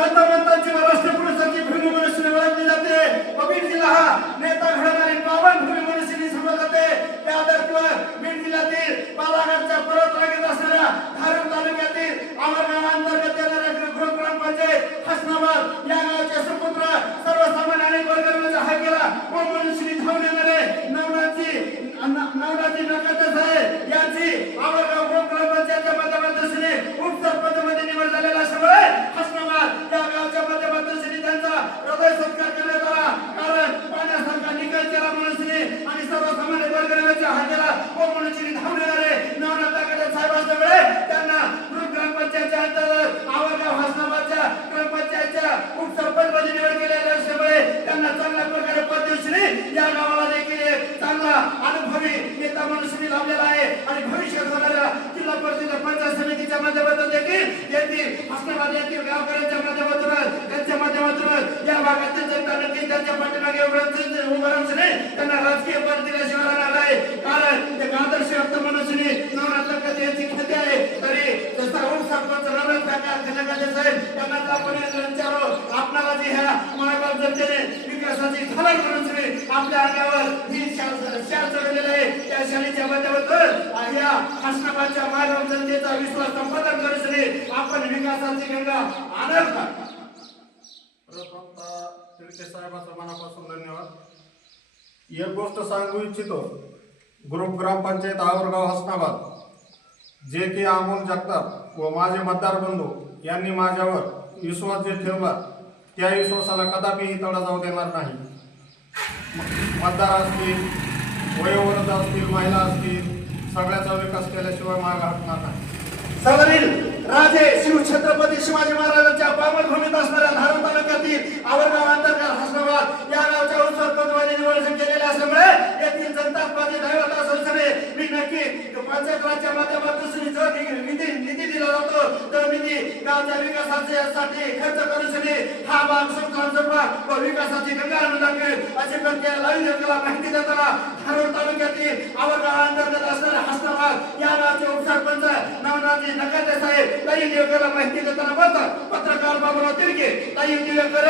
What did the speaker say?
Santa Maria de हृदय सत्कार करण्यात आला कारण पाण्यासारखा निकाल केला मनुष्यने आणि सर्वसामान्य वर्गणीचा हा केला व मनुष्यने धावून येणारे नवनाथ नकाते साहेब असल्यामुळे त्यांना ग्रामपंचायतच्या अंतर्गत आवडगाव हसनाबादच्या ग्रामपंचायतच्या उपसरपंच निवड केलेल्या असल्यामुळे त्यांना चांगल्या प्रकारे पद्मश्री या गावाला देखील चांगला अनुभवी नेता मनुष्यने लावलेला आहे. आणि भविष्यात होणाऱ्या जिल्हा परिषद पंचायत समितीच्या माध्यमातून देखील येथील हसनाबाद येथील गावकऱ्यांच्या राहून- नाही, त्यांना राजकीय पार्टीला शिवाय आला नाही. कारण एक आदर्श व्यक्त मनुष्यने नवरात्र कधी याची ख्याती आहे? तरी जसा ओम सरपंच खंडकाले साहेब? त्यांना आपण विचारो. आपणाला ह्या जनतेने विकासाची मनुष्यने आपल्या अंगावर ही शाल चढवलेली आहे. त्या शालीच्या माध्यमातून या हसनाबादच्या मायबाप जनतेचा विश्वास संपादन करूशने आपण विकासाची गंगा आनंद. साहेबांचा मनापासून धन्यवाद. एक गोष्ट सांगू इच्छितो. ग्रुप ग्रामपंचायत आवरगाव हसनाबाद. जे की अमोल जगताप व माझे मतदार बंधू यांनी माझ्यावर विश्वास जे ठेवला त्या विश्वासाला कदापिही तडा जाऊ देणार नाही. मतदार असतील वयोवृद्ध असतील महिला असतील सगळ्याचा विकास केल्याशिवाय माग हटणार नाही. राजे शिवछत्रपती शिवाजी महाराजांच्या पावनभूमीत असणाऱ्या धारण तालुक्यातील आवरगाव अंतर्गत हसनाबाद या गावच्या उत्सवपदमध्ये निवडणूक केलेल्या असल्यामुळे येथील जनता पार्टी दैवत संस्थेने मी नक्की पंचायत माध्यमातून श्री निधी निधी दिला जातो. तो निधी गावच्या विकासासाठी खर्च करू शके हा भाग सरकारचा व विकासाची गंगा अनुदान करेल अशी प्रक्रिया लाईन जनतेला माहिती देताना धारूर तालुक्यातील आवरगाव अंतर्गत असणारा हसनाबाद या गावचे उपसरपंच नवनाथजी नकाते साहेब ताई दिवेकरला माहिती देताना बोलतात. पत्रकार बाबूराव तिरके ताई दिवेकर